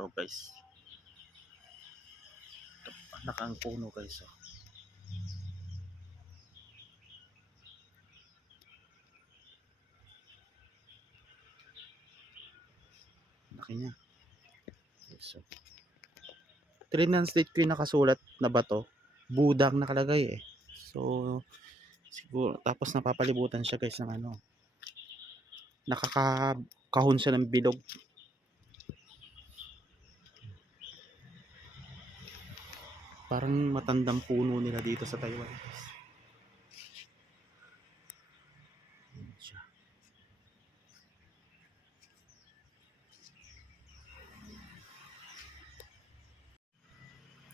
Ito guys. Ito, nakang puno guys. Oh. Laki niya. So, Trinan State ko yung nakasulat na bato. Budang nakalagay eh. So, siguro, tapos napapalibutan siya guys ng ano. Nakakahon siya ng bilog. Parang matandang puno nila dito sa Taiwan.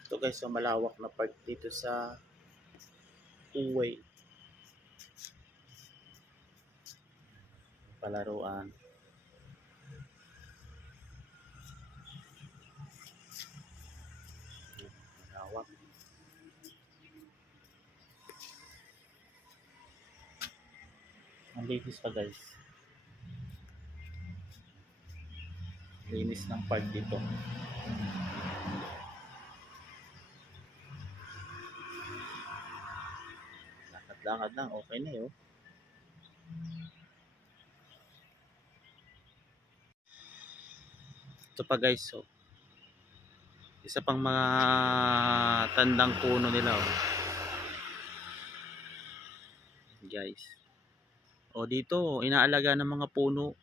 Ito guys, so malawak na park dito sa Uway. Palaruan. Linis pa guys. Linis ng park dito. Lakad-lakad lang, okay na yun. Ito pa guys, so isa pang mga tandang puno nila oh. Guys. O dito, inaalaga ng mga puno.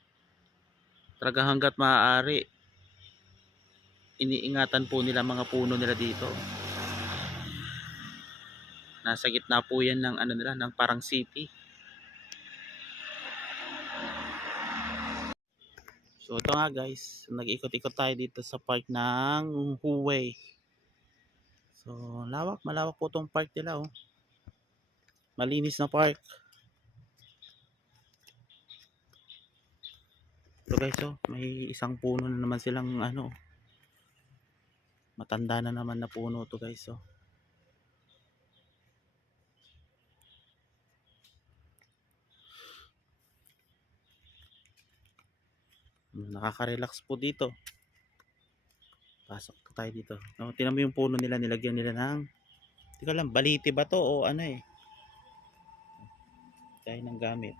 Talaga hanggat maaari. Iniingatan po nila mga puno nila dito. Nasa gitna po yan ng ano nila, ng parang city. So ito nga guys, nag-ikot-ikot tayo dito sa park ng Huwei. So lawak, malawak po tong park nila oh. Malinis na park. So guys oh, may isang puno na naman silang ano. Matanda na naman na puno to guys oh. nakaka-relax po dito pasok tayo dito no, tinan mo yung puno nila nilagyan nila ng hindi ko alam baliti ba to o ano eh tayo ng gamit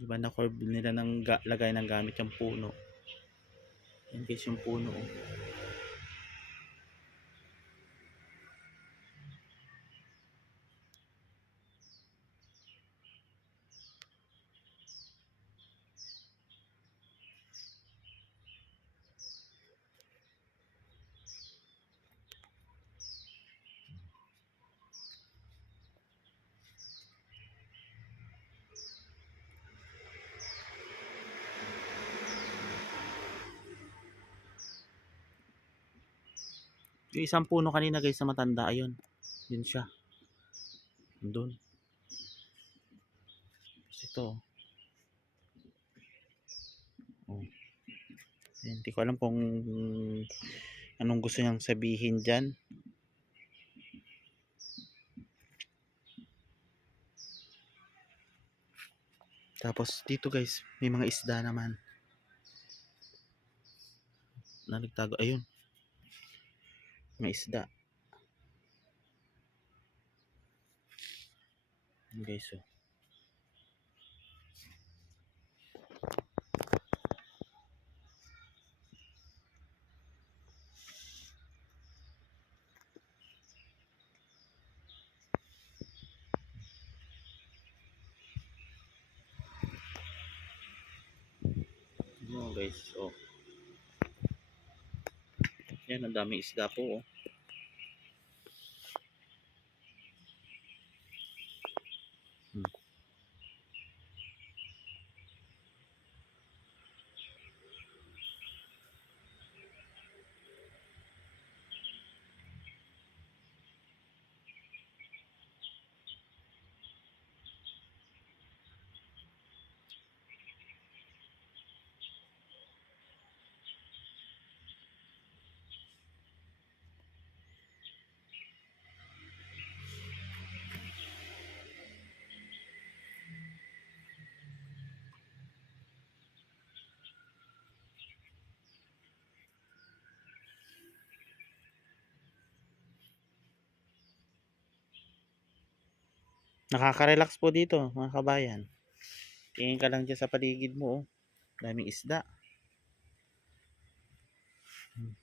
di ba na curve nila ng ga- lagay ng gamit yung puno yan guys yung puno oh. Yung isang puno kanina guys na matanda, ayun. Yun siya. Doon. Tapos ito. Oh. Ayan, Hindi ko alam kung anong gusto niyang sabihin dyan. Tapos dito guys, may mga isda naman. Na nagtago. Ayun. May isda. Guys oh. Ayan guys, oh. Yan, ang daming isda po oh. Nakaka-relax po dito, mga kabayan. Tingin ka lang dyan sa paligid mo, oh. Daming isda. Hmm.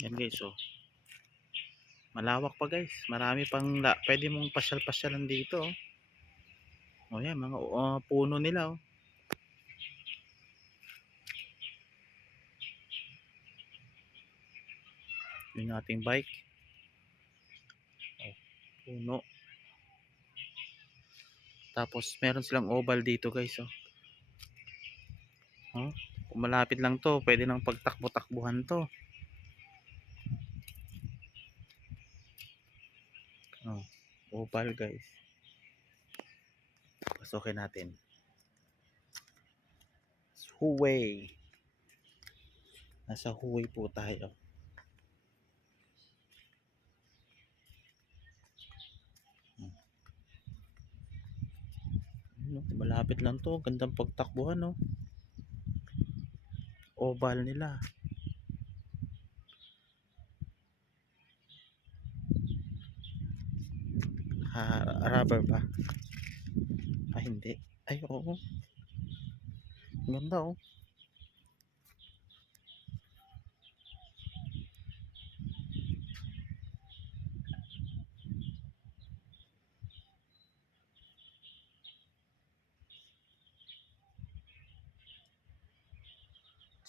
Yan guys, oh. Malawak pa guys. Marami pang la pwede mong pasyal-pasyalan dito, oh. Oh, yan mga uh, puno nila, oh. Yung ating bike. Oh, puno. Tapos meron silang oval dito, guys, oh. Oh, malapit lang to, pwede nang pagtakbo-takbuhan to. Oh, oval guys. Pasokin natin. Huwei. Nasa Huwei po tayo. Hmm. Ano, malapit lang to. Gandang pagtakbuhan, no? Oval nila. Ha, rubber ba? Ah, hindi. Ay, oo. Ganda, oh.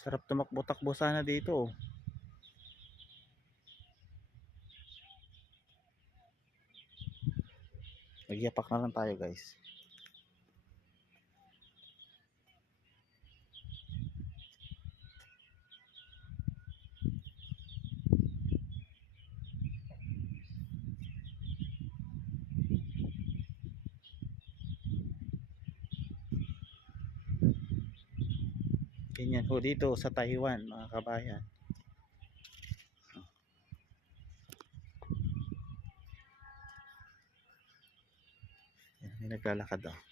Sarap tumakbo-takbo sana dito, oh. Nagyapak na lang tayo, guys. Ganyan ho dito sa Taiwan, mga kabayan. Yan, may naglalakad oh.